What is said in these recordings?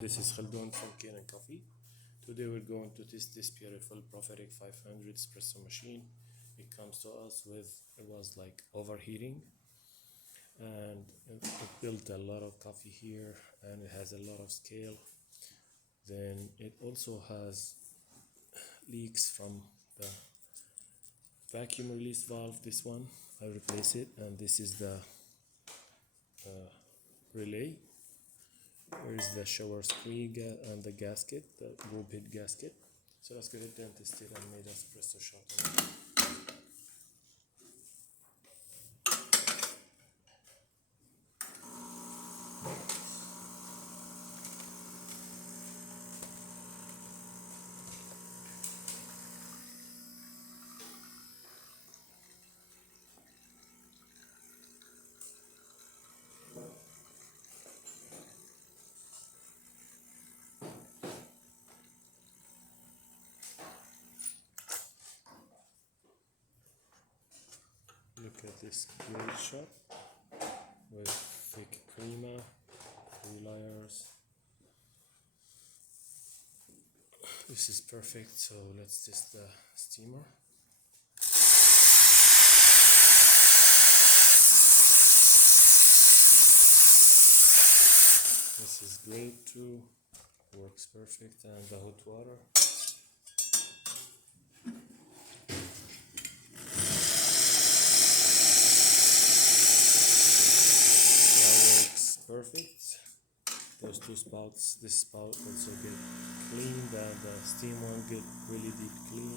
This is Khaldun from Kanen Coffee. Today we're going to test this beautiful Proflitec 500 espresso machine. It comes to us with, it was like overheating, and it built a lot of coffee here, and it has a lot of scale. Then it also has leaks from the vacuum release valve. This one, I replace it, and this is the relay. Here is the shower screen and the gasket, the group head gasket. So let's go ahead and test it and make an espresso shot. Look at this great shot with thick crema, 3 layers. This is perfect, so let's test the steamer. This is great too, works perfect, and the hot water. Perfect. Those two spouts, this spout also get cleaned, and the steam one get really deep clean,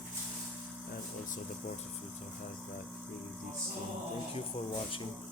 and also the portafilter has that really deep clean. Thank you for watching.